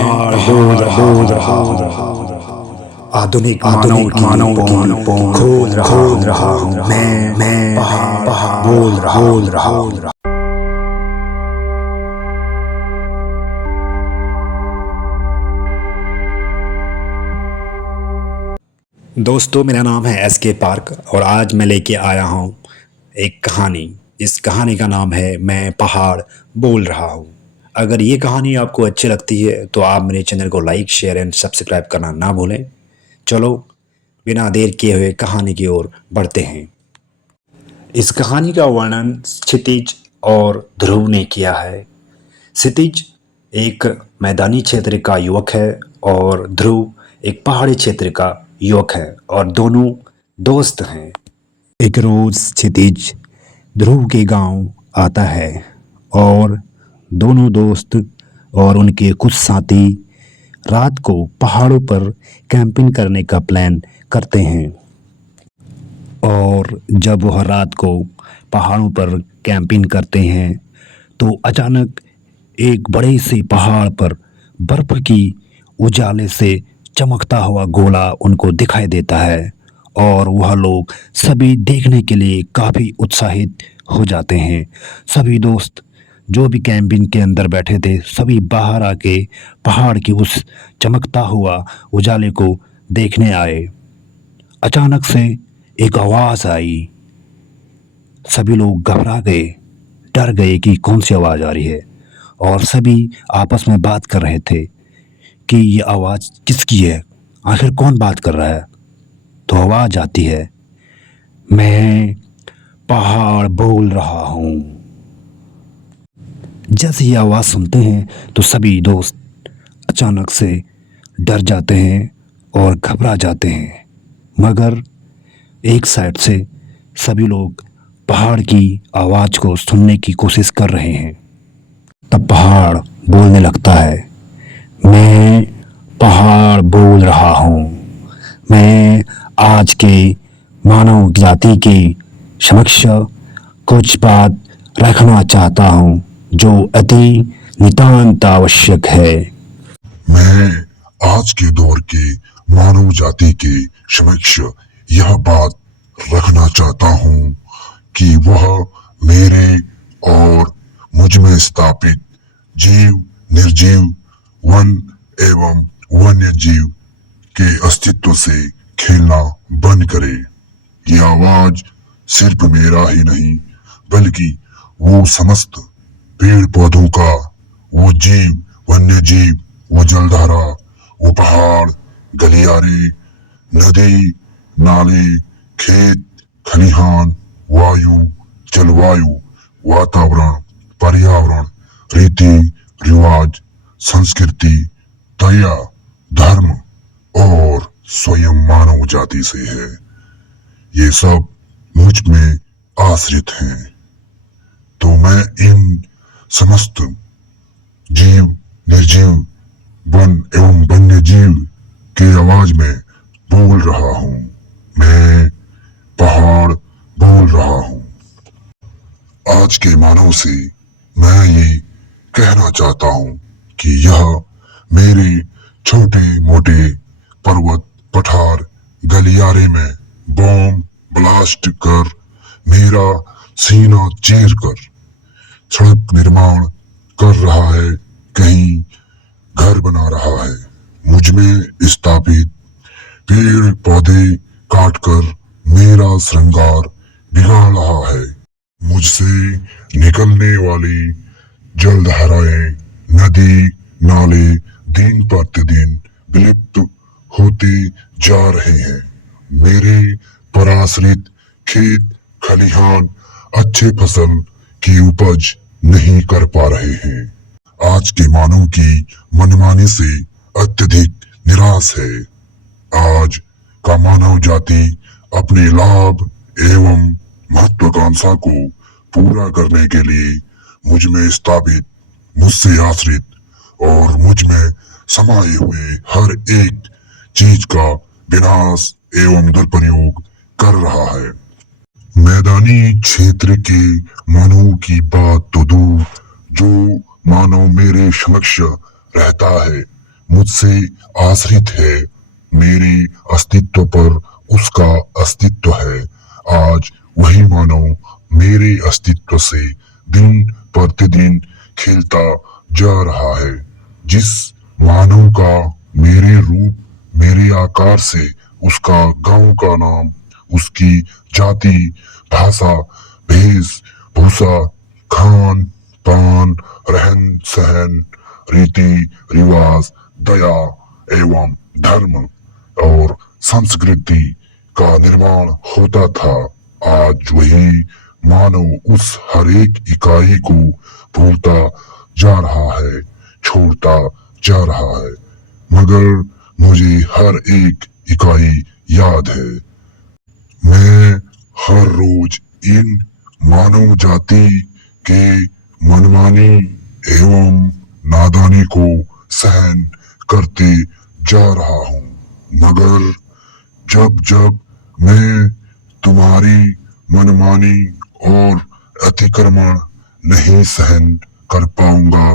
पहाड़ बोल रहा हूँ। आधुनिक मानव की पोल खोल रहा हूँ। मैं पहाड़ बोल रहा हूँ। दोस्तों, मेरा नाम है SK पार्क और आज मैं लेके आया हूँ एक कहानी। इस कहानी का नाम है मैं पहाड़ बोल रहा हूँ। अगर ये कहानी आपको अच्छी लगती है तो आप मेरे चैनल को लाइक, शेयर एंड सब्सक्राइब करना ना भूलें। चलो बिना देर किए हुए कहानी की ओर बढ़ते हैं। इस कहानी का वर्णन क्षितिज और ध्रुव ने किया है। क्षितिज एक मैदानी क्षेत्र का युवक है और ध्रुव एक पहाड़ी क्षेत्र का युवक है और दोनों दोस्त हैं। एक रोज क्षितिज ध्रुव के गांव आता है और दोनों दोस्त और उनके कुछ साथी रात को पहाड़ों पर कैंपिंग करने का प्लान करते हैं। और जब वह रात को पहाड़ों पर कैंपिंग करते हैं तो अचानक एक बड़े से पहाड़ पर बर्फ की उजाले से चमकता हुआ गोला उनको दिखाई देता है और वह लोग सभी देखने के लिए काफ़ी उत्साहित हो जाते हैं। सभी दोस्त जो भी कैंपिंग के अंदर बैठे थे सभी बाहर आके पहाड़ की उस चमकता हुआ उजाले को देखने आए। अचानक से एक आवाज़ आई। सभी लोग घबरा गए, डर गए कि कौन सी आवाज़ आ रही है और सभी आपस में बात कर रहे थे कि ये आवाज़ किसकी है, आखिर कौन बात कर रहा है। तो आवाज़ आती है, मैं पहाड़ बोल रहा हूँ। जैसे ये आवाज़ सुनते हैं तो सभी दोस्त अचानक से डर जाते हैं और घबरा जाते हैं, मगर एक साइड से सभी लोग पहाड़ की आवाज़ को सुनने की कोशिश कर रहे हैं। तब पहाड़ बोलने लगता है, मैं पहाड़ बोल रहा हूँ। मैं आज के मानव जाति के समक्ष कुछ बात रखना चाहता हूँ जो अति नितांत आवश्यक है। मैं आज के दौर के मानव जाति के समक्ष यह बात रखना चाहता हूँ कि वह मेरे और मुझ में स्थापित जीव, निर्जीव, वन एवं वन्य जीव के अस्तित्व से खेलना बंद करे। यह आवाज सिर्फ मेरा ही नहीं बल्कि वो समस्त पेड़ पौधों का, वो जीव, वन्य जीव, वो जलधारा, वो पहाड़, गलियारे, नदी, नाले, खेत, खलिहान, वायु, जलवायु, वातावरण, पर्यावरण, रीति रिवाज, संस्कृति, दया, धर्म और स्वयं मानव जाति से है। ये सब मुझ में आश्रित हैं। तो मैं इन समस्त जीव, निर्जीव, वन एवं वन्य जीव के आवाज में बोल रहा हूँ। मैं पहाड़ बोल रहा हूँ। आज के मानव से मैं ये कहना चाहता हूँ कि यह मेरे छोटे मोटे पर्वत, पठार, गलियारे में बम ब्लास्ट कर, मेरा सीना चीर कर सड़क निर्माण कर रहा है, कहीं घर बना रहा है। मुझ में स्थापित पेड़ पौधे काटकर मेरा श्रृंगार बिगाड़ रहा है। मुझसे निकलने वाली जलधाराएं, नदी, नाले दिन प्रतिदिन विलुप्त होते जा रहे हैं। मेरे पराश्रित खेत खलिहान अच्छे फसल की उपज नहीं कर पा रहे हैं। आज के मानव की मनमानी से अत्यधिक निराश है। आज का मानव जाति अपने लाभ एवं महत्वाकांक्षा को पूरा करने के लिए मुझ में स्थापित, मुझसे आश्रित और मुझ में समाये हुए हर एक चीज का विनाश एवं दुरुपयोग कर रहा है। मैदानी क्षेत्र के मानव की बात तो दूर, जो मानव मेरे समक्ष रहता है मुझसे आश्रित है, मेरे अस्तित्व पर उसका अस्तित्व है। आज वही मानव मेरे अस्तित्व से दिन प्रतिदिन खिलता जा रहा है। जिस मानव का मेरे रूप, मेरे आकार से उसका गांव का नाम, उसकी जाति, भाषा, भेष भूषा, खान पान, रहन सहन, रीति रिवाज, दया एवं धर्म और संस्कृति का निर्माण होता था, आज वही मानव उस हर एक इकाई को भूलता जा रहा है, छोड़ता जा रहा है। मगर मुझे हर एक इकाई याद है। मैं हर रोज इन मानव जाति के मनमानी एवं नादानी को सहन करते जा रहा हूँ। मगर जब जब मैं तुम्हारी मनमानी और अतिक्रमण नहीं सहन कर पाऊंगा,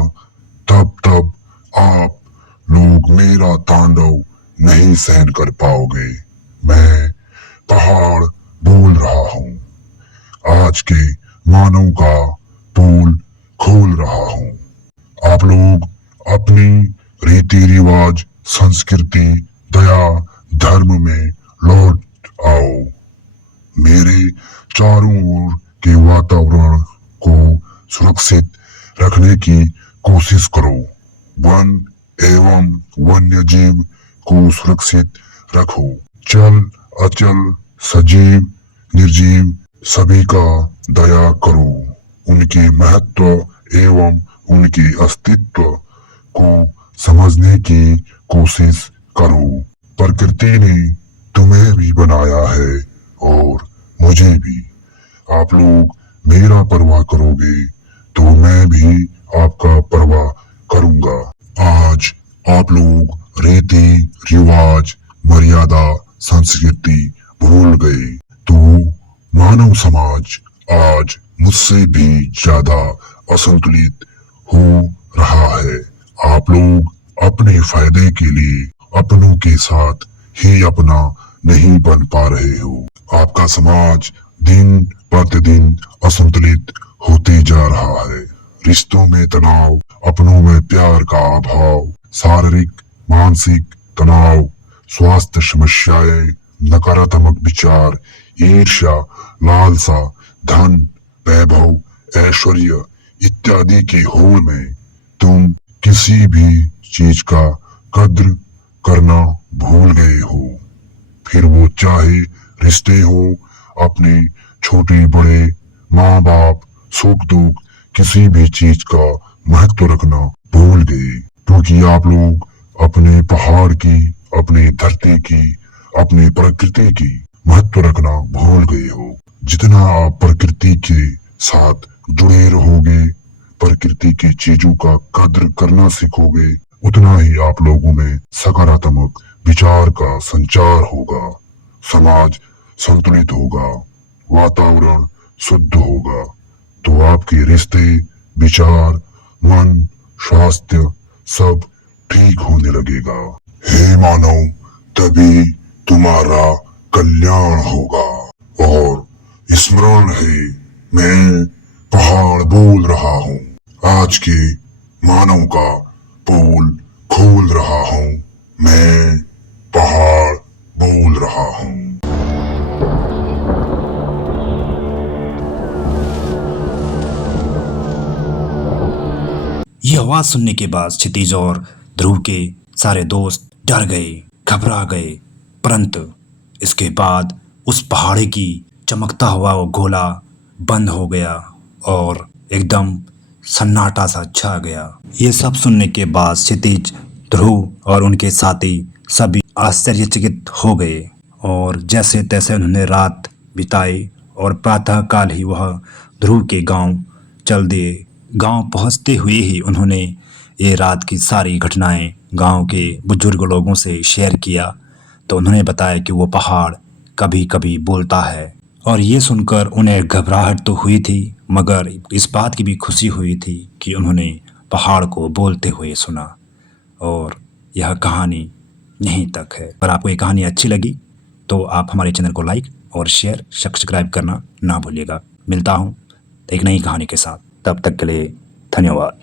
तब तब आप लोग मेरा तांडव नहीं सहन कर पाओगे। मैं पहाड़ बोल रहा हूँ, आज के मानव का पोल खोल रहा हूँ। आप लोग अपनी रीति रिवाज, संस्कृति, दया, धर्म में लौट आओ। मेरे चारों ओर के वातावरण को सुरक्षित रखने की कोशिश करो। वन एवं वन्य जीव को सुरक्षित रखो। चल अचल, सजीव निर्जीव सभी का दया करो। उनके महत्व एवं उनके अस्तित्व को समझने की कोशिश करो। प्रकृति ने तुम्हें भी बनाया है और मुझे भी। आप लोग मेरा परवाह करोगे तो मैं भी आपका परवाह करूंगा। आज आप लोग रीति रिवाज, मर्यादा, संस्कृति भूल गए, तो मानव समाज आज मुझसे भी ज्यादा असंतुलित हो रहा है। आप लोग अपने फायदे के लिए अपनों के साथ ही अपना नहीं बन पा रहे हो। आपका समाज दिन प्रतिदिन असंतुलित होते जा रहा है। रिश्तों में तनाव, अपनों में प्यार का अभाव, शारीरिक मानसिक तनाव, स्वास्थ्य समस्याएं, नकारात्मक विचार, ईर्ष्या, लालसा, धन, वैभव, ऐश्वर्य इत्यादि के होड़ में तुम किसी भी चीज का कद्र करना भूल गए हो। फिर वो चाहे रिश्ते हो, अपने छोटे बड़े, माँ बाप, सुख दुख, किसी भी चीज का महत्व रखना भूल गए, क्योंकि आप लोग अपने पहाड़ की, अपनी धरती की, अपनी प्रकृति की महत्व रखना भूल गए हो। जितना आप प्रकृति के साथ जुड़े रहोगे, प्रकृति की चीजों का कद्र करना सीखोगे, उतना ही आप लोगों में सकारात्मक विचार का संचार होगा, समाज संतुलित होगा, वातावरण शुद्ध होगा, तो आपके रिश्ते, विचार, मन, स्वास्थ्य सब ठीक होने लगेगा। हे मानव, तभी तुम्हारा कल्याण होगा। और स्मरण है, मैं पहाड़ बोल रहा हूँ, आज के मानव का पोल खोल रहा हूँ। मैं पहाड़ बोल रहा हूँ। ये आवाज सुनने के बाद क्षितिज और ध्रुव के सारे दोस्त डर गए, घबरा गए, परंतु इसके बाद उस पहाड़ी की चमकता हुआ वो गोला बंद हो गया और एकदम सन्नाटा सा छा गया। ये सब सुनने के बाद क्षितिज, ध्रुव और उनके साथी सभी आश्चर्यचकित हो गए और जैसे तैसे उन्होंने रात बिताई और प्रातः काल ही वह ध्रुव के गांव चल दिए। गांव पहुंचते हुए ही उन्होंने ये रात की सारी घटनाएं गांव के बुजुर्ग लोगों से शेयर किया, तो उन्होंने बताया कि वो पहाड़ कभी कभी बोलता है। और ये सुनकर उन्हें घबराहट तो हुई थी, मगर इस बात की भी खुशी हुई थी कि उन्होंने पहाड़ को बोलते हुए सुना। और यह कहानी यहीं तक है। अगर आपको ये कहानी अच्छी लगी तो आप हमारे चैनल को लाइक और शेयर सब्सक्राइब करना ना भूलिएगा। मिलता हूँ एक नई कहानी के साथ, तब तक के लिए धन्यवाद।